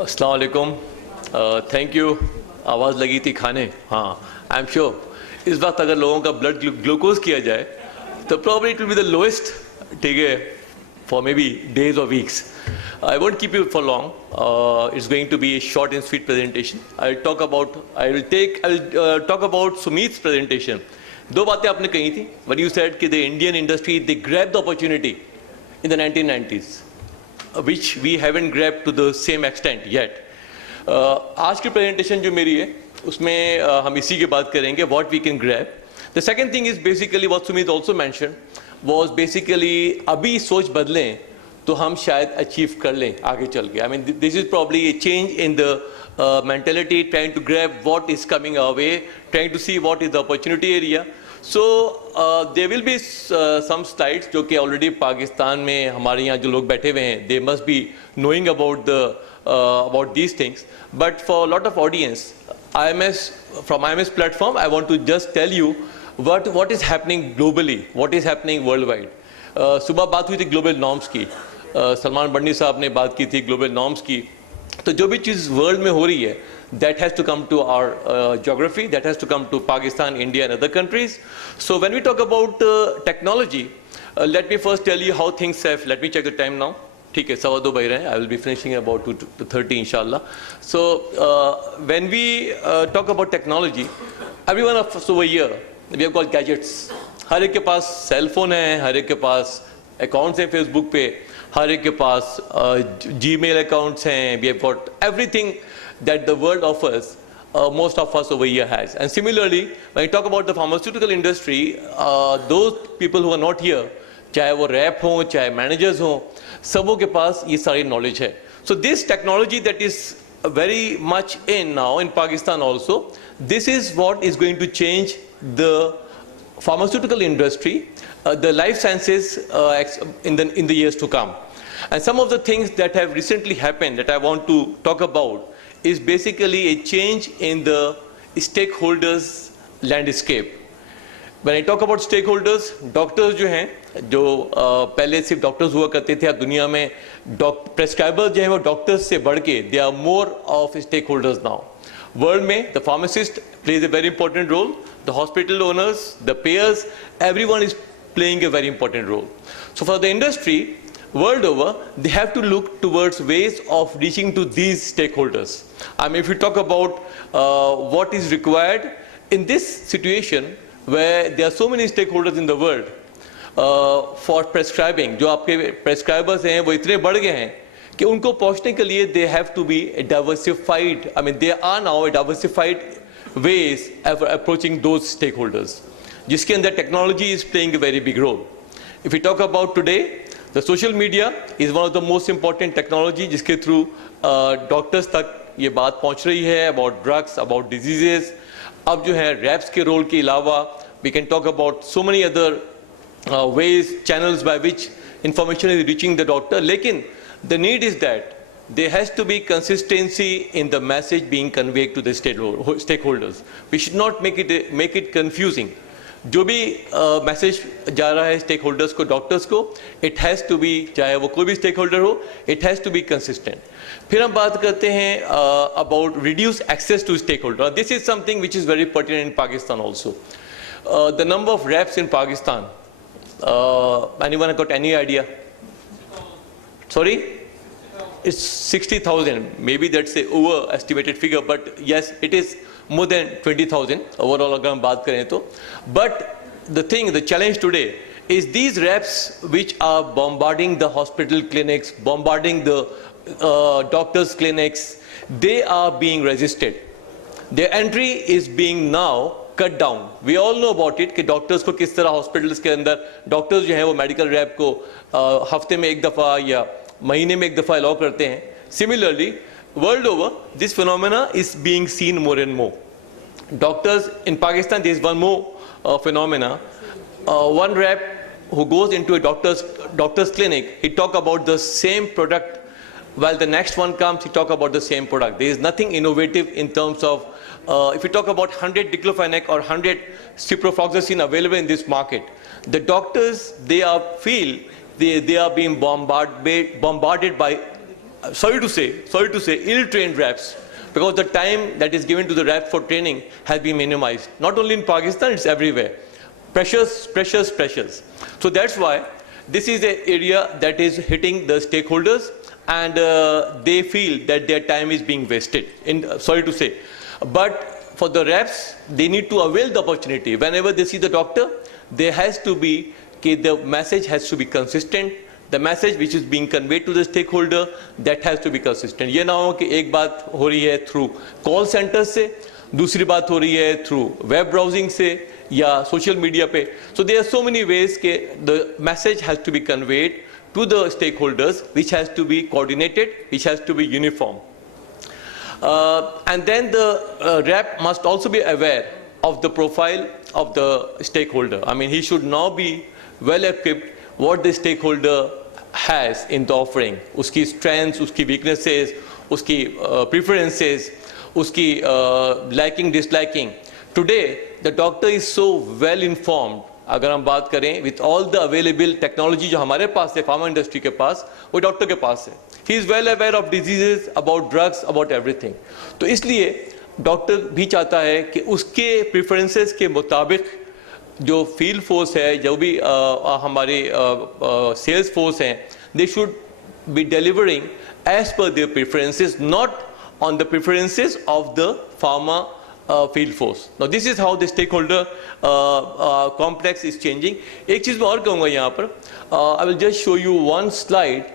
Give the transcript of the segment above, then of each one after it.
अस्सलाम वालेकुम, thank you. आवाज़ लगी थी खाने। हाँ, आई एम श्योर इस वक्त अगर लोगों का ब्लड ग्लूकोज किया जाए तो probably it will be the lowest, ठीक है, फॉर मे बी डेज और weeks. I won't keep you for long. It's going to be a short and sweet presentation. I will talk about Sumit's presentation. दो बातें आपने कही थी. When you said कि the Indian industry they grabbed the opportunity in the 1990s, which we haven't grabbed to the same extent yet. आज की presentation जो मेरी है उसमें हम इसी की बात करेंगे, what we can grab. The second thing is basically what Sumit also mentioned was basically अभी सोच बदलें तो हम शायद अचीव कर लें आगे चल के. I mean this is probably a change in the mentality, trying to grab what is coming our way, trying to see what is the opportunity area. So there will be some slides जो कि already Pakistan में हमारे यहाँ जो लोग बैठे हुए हैं, they must be knowing about these things. But for a lot of audience, from IMS platform, I want to just tell you what is happening globally, what is happening worldwide. सुबह बात हुई थी ग्लोबल नॉर्म्स की, सलमान बंडी साहब ने बात की थी ग्लोबल नॉर्म्स की. तो जो भी चीज़ वर्ल्ड में हो रही है, that has to come to our geography, that has to come to Pakistan, India and other countries. So when we talk about technology, let me first tell you how things have, let me check the time now. ठीक है, 2:15 बज रहे हैं. I will be finishing about 2:30 inshallah. So when we talk about technology, everyone of us over here, we have got gadgets. हर एक के पास cell phone है, हर एक के पास अकाउंट्स हैं फेसबुक पे, हर एक के पास जीमेल अकाउंट्स हैं. We have got everything that the world offers, most of us over here has. And similarly, when you talk about the pharmaceutical industry, those people who are not here, चाहे वो rap हों, चाहे managers हों, सबों के पास ये सारी knowledge है. So this technology that is very much in now in Pakistan also, this is what is going to change the pharmaceutical industry, the life sciences in the years to come. And some of the things that have recently happened that I want to talk about is basically a change in the stakeholders landscape. When I talk about stakeholders, doctors जो हैं, जो पहले सिर्फ doctors हुआ करते थे, अब दुनिया में प्रेस्क्राइबर्स जो हैं वो डॉक्टर्स से बढ़ के they are more of stakeholders now. World में the pharmacist plays a very important role, the hospital owners, the payers, everyone is playing a very important role. So for the industry world over, they have to look towards ways of reaching to these stakeholders. I mean, if you talk about what is required in this situation where there are so many stakeholders in the world for prescribing, जो आपके prescribers हैं वो इतने बढ़ गए हैं कि उनको पहुंचने के लिए they have to be a diversified, I mean there are now a diversified ways of approaching those stakeholders, जिसके अंदर technology is playing a very big role. If we talk about today, the social media is one of the most important technology जिसके through doctors तक ये बात पहुंच रही है about drugs, about diseases. अब जो है रैप्स के रोल के अलावा we can talk about so many other ways, channels by which information is reaching the doctor. लेकिन the need is that there has to be consistency in the message being conveyed to the stakeholders. We should not make it confusing. जो भी message जा रहा है stakeholders को, doctors को, it has to B, चाहे वो कोई भी स्टेक होल्डर हो, it has to be consistent. फिर हम बात करते हैं about reduce access to stakeholder. This is something which is very pertinent in Pakistan also. The number of reps in Pakistan, anyone got any idea? Sorry? It's 60,000. Maybe that's a overestimated figure, but yes, it is more than 20,000 overall अगर हम बात करें तो. But the challenge today is these reps which are bombarding the hospital clinics, bombarding the doctors' clinics, they are being resisted. Their entry is being now cut down. We all know about it कि doctors को किस तरह hospitals के अंदर doctors जो हैं वो medical rap को हफ्ते में एक दफ़ा या महीने में एक दफ़ा अलाउ करते हैं. Similarly world over this phenomena is being seen more and more. Doctors in Pakistan there is one more phenomena. One rep who goes into a doctor's clinic, he talk about the same product, while the next one comes, he talk about the same product. There is nothing innovative in terms of if you talk about 100 diclofenac or 100 ciprofloxacin available in this market, the doctors they are being bombarded by sorry to say, ill-trained reps, because the time that is given to the reps for training has been minimized. Not only in Pakistan, it's everywhere. Pressures. So that's why this is an area that is hitting the stakeholders, and they feel that their time is being wasted. Sorry to say. But for the reps, they need to avail the opportunity. Whenever they see the doctor, there has to be, the message has to be consistent. The message which is being conveyed to the stakeholder, that has to be consistent. ये ना हो कि एक बात हो रही है through call centers से, दूसरी बात हो रही है through web browsing से या social media पे. So there are so many ways कि the message has to be conveyed to the stakeholders, which has to be coordinated, which has to be uniform. And then the rep must also be aware of the profile of the stakeholder. I mean, he should now be well equipped what the stakeholder has in the offering. Uski strengths, uski weaknesses, uski preferences, uski liking, disliking. Today, the doctor is so well informed. अगर हम बात करें with all the available technology जो हमारे पास है pharma industry के पास, वो doctor के पास है. He is well aware of diseases, about drugs, about everything. तो इसलिए डॉक्टर भी चाहता है कि उसके प्रेफरेंसेस के मुताबिक जो फील्ड फोर्स है, जो भी हमारे सेल्स फोर्स हैं, they should be delivering as per their preferences, not on the preferences of the pharma field force. Now this is how the stakeholder complex is changing. एक चीज़ मैं और कहूँगा यहाँ पर, I will just show you one slide.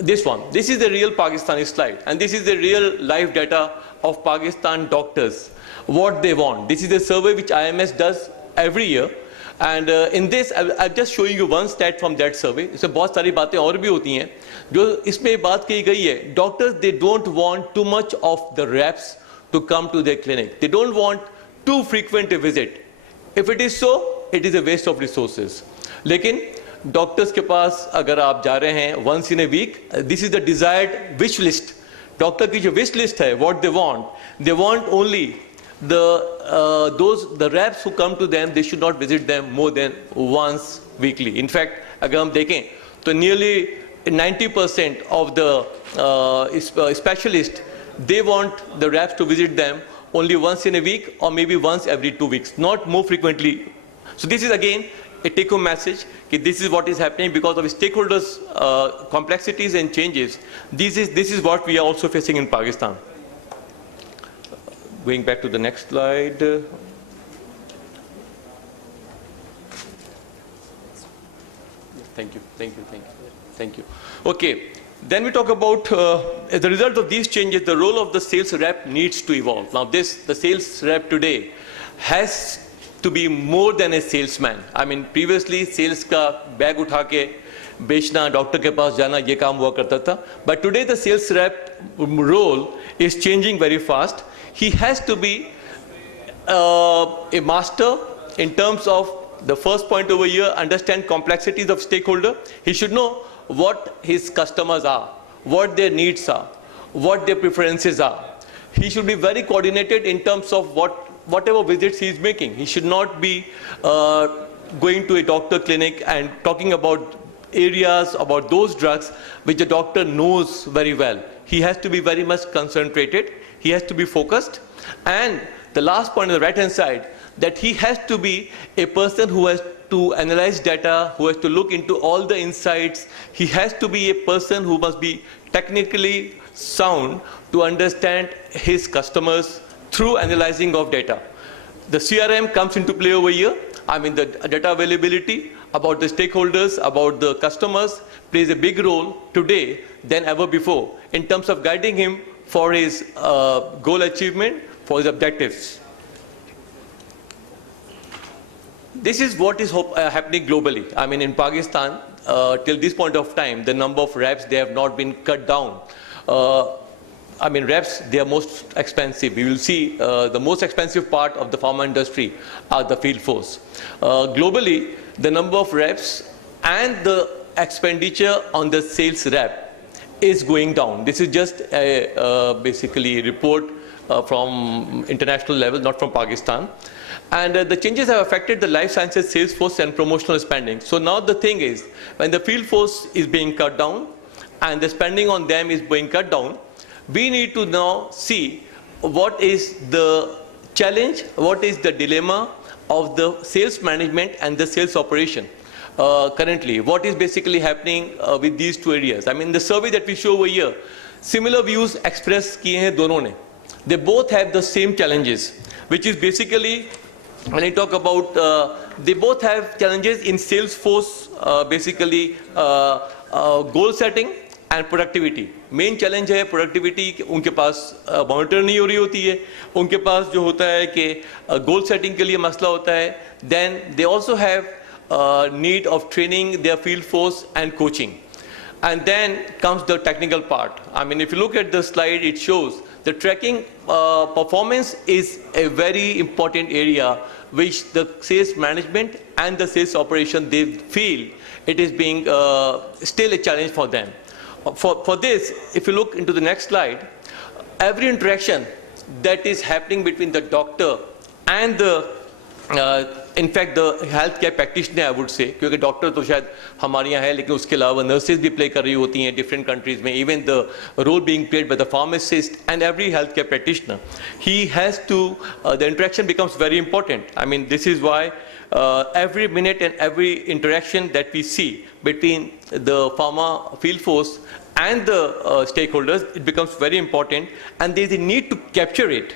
This one. This is the real Pakistani slide, and this is the real live data of Pakistan doctors. What they want. This is a survey which IMS does every year, and in this I'm just showing you one stat from that survey. इसमें बहुत सारी बातें और भी होती हैं जो इसमें बात की गई है. Doctors, they don't want too much of the reps to come to their clinic. They don't want too frequent a visit. If it is so, it is a waste of resources. लेकिन doctors के पास अगर आप जा रहे हैं once in a week, this is the desired wish list. Doctor की जो wish list है, what they want only the reps who come to them, they should not visit them more than once weekly. In fact, अगर हम देखें तो nearly 90% of the specialists, they want the reps to visit them only once in a week or maybe once every 2 weeks, not more frequently. So this is again a take-home message. This is what is happening because of stakeholders' complexities and changes. This is what we are also facing in Pakistan. Going back to the next slide. Thank you. Okay. Then we talk about, as a result of these changes, the role of the sales rep needs to evolve. Now the sales rep today has to be more than a salesman. I mean, previously sales का bag उठा के बेचना, doctor के पास जाना, ये काम हुआ करता था. But today the sales rep role is changing very fast. He has to be a master in terms of the first point over here, understand complexities of stakeholder. He should know what his customers are, what their needs are, what their preferences are. He should be very coordinated in terms of whatever visits he is making. He should not be going to a doctor clinic and talking about areas, about those drugs which the doctor knows very well. He has to be very much concentrated. He has to be focused. And the last point on the right hand side, that he has to be a person who has to analyze data, who has to look into all the insights. He has to be a person who must be technically sound to understand his customers through analyzing of data. The CRM comes into play over here. I mean, the data availability about the stakeholders, about the customers plays a big role today than ever before in terms of guiding him for his goal achievement, for his objectives. This is what is happening globally. I mean, in Pakistan, till this point of time, the number of reps, they have not been cut down. I mean, reps, they are most expensive. We will see the most expensive part of the pharma industry are the field force. Globally, the number of reps and the expenditure on the sales rep is going down. This is just basically a report from international level, not from Pakistan. And the changes have affected the life sciences sales force and promotional spending. So now the thing is, when the field force is being cut down and the spending on them is being cut down, we need to now see what is the challenge, what is the dilemma of the sales management and the sales operation currently. What is basically happening with these two areas? I mean, the survey that we show over here, similar views expressed kiye hain donon ne. They both have the same challenges, which is basically, when I talk about, they both have challenges in sales force, basically goal setting and productivity. Main challenge है productivity, उनके पास monitor नहीं हो रही होती है, उनके पास जो होता है कि गोल सेटिंग के लिए मसला होता है. Then they also have need of training their field force and coaching. And then comes the technical part. I mean, if you look at the slide, it shows the tracking performance is a very important area which the sales management and the sales operation, they feel it is being still a challenge for them. For this, if you look into the next slide, every interaction that is happening between the doctor and the in fact the healthcare practitioner, I would say, क्योंकि doctor तो शायद हमारे यहाँ है, लेकिन उसके अलावा nurses भी प्ले कर रही होती हैं डिफरेंट कंट्रीज में. Even the role being played by the pharmacist and every health care practitioner, he has to, the interaction becomes very important. I mean, this is why every minute and every interaction that we see between the pharma field force and the stakeholders, it becomes very important, and there is a need to capture it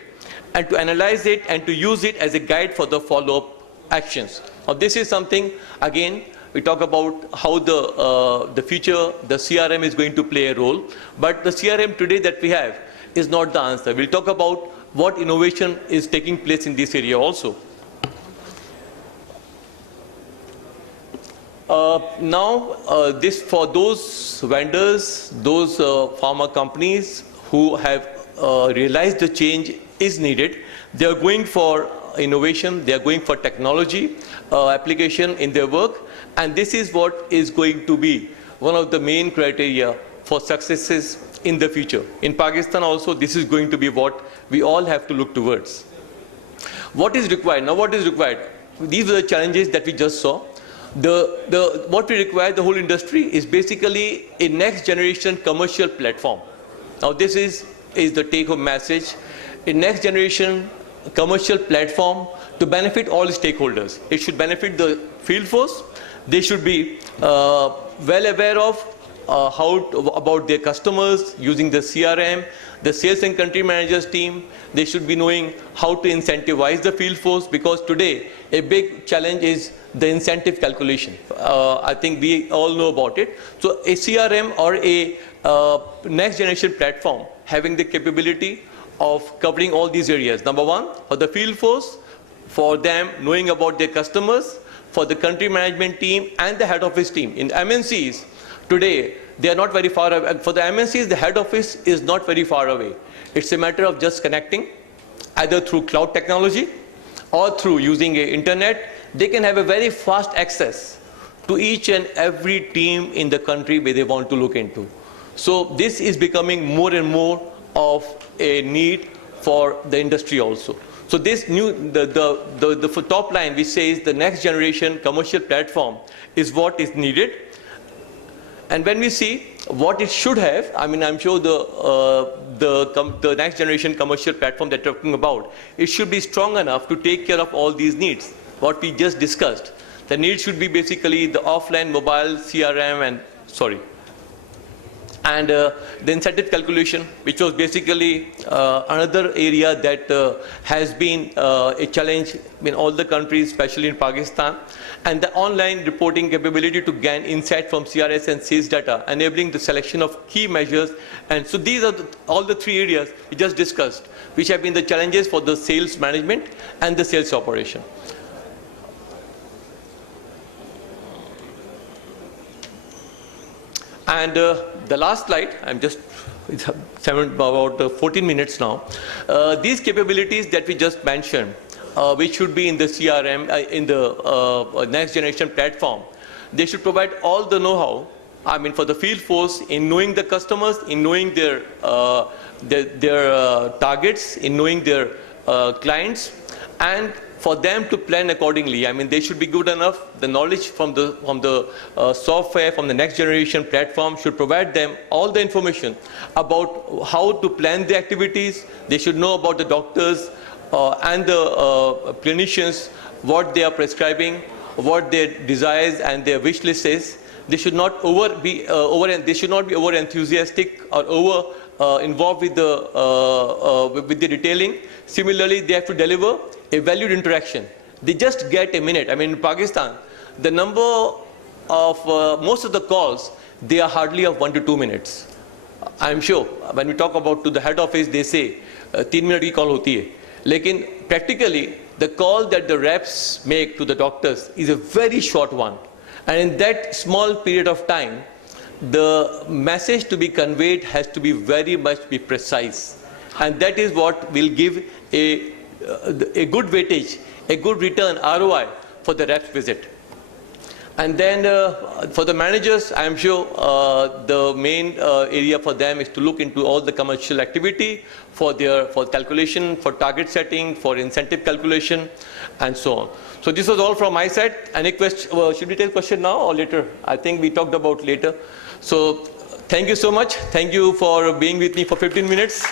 and to analyze it and to use it as a guide for the follow-up actions. Now, this is something, again, we talk about how the future, the CRM is going to play a role, but the CRM today that we have is not the answer. We'll talk about what innovation is taking place in this area also. This for those vendors, those pharma companies who have realized the change is needed, they are going for innovation, they are going for technology application in their work, and this is what is going to be one of the main criteria for successes in the future. In Pakistan also, this is going to be what we all have to look towards. What is required? Now, what is required? These are the challenges that we just saw. What we require, the whole industry, is basically a next generation commercial platform. Now, this is the take-home message. A next generation commercial platform to benefit all stakeholders. It should benefit the field force. They should be well aware of about their customers using the CRM, the sales and country managers team. They should be knowing how to incentivize the field force, because today a big challenge is the incentive calculation. I think we all know about it. So a CRM or a next generation platform having the capability of covering all these areas. Number one, for the field force, for them knowing about their customers, for the country management team and the head office team. In MNCs, today, they are not very far away. For the MNCs, the head office is not very far away. It's a matter of just connecting, either through cloud technology or through using internet. They can have a very fast access to each and every team in the country where they want to look into. So this is becoming more and more of a need for the industry also. So this new, the top line which says the next generation commercial platform is what is needed. And when we see what it should have, I mean, I'm sure the next generation commercial platform that we're talking about, it should be strong enough to take care of all these needs, what we just discussed. The needs should be basically the offline, mobile, CRM, and the incentive calculation, which was basically another area that has been a challenge in all the countries, especially in Pakistan, and the online reporting capability to gain insight from CRS and sales data, enabling the selection of key measures. And so these are all the three areas we just discussed, which have been the challenges for the sales management and the sales operation. And the last slide, I'm just, it's about 14 minutes now. These capabilities that we just mentioned, which should be in the CRM, in the next generation platform, they should provide all the know-how, I mean, for the field force in knowing the customers, in knowing their targets, in knowing their clients, and for them to plan accordingly. I mean, they should be good enough. The knowledge from the software, from the next generation platform should provide them all the information about how to plan the activities. They should know about the doctors and the clinicians, what they are prescribing, what their desires and their wish list is. They should not be over enthusiastic or over involved with the detailing. Similarly, they have to deliver a valued interaction. They just get a minute. I mean, in Pakistan, the number of most of the calls, they are hardly of 1 to 2 minutes. I'm sure when we talk about to the head office, they say 3 minute की call होती है. लेकिन practically, the call that the reps make to the doctors is a very short one. And in that small period of time, the message to be conveyed has to be very much be precise. And that is what will give a good weightage, a good return, ROI, for the rep's visit. And then for the managers, I am sure the main area for them is to look into all the commercial activity for calculation, for target setting, for incentive calculation, and so on. So this was all from my side. Any question? Should we take a question now or later? I think we talked about later. So thank you so much. Thank you for being with me for 15 minutes.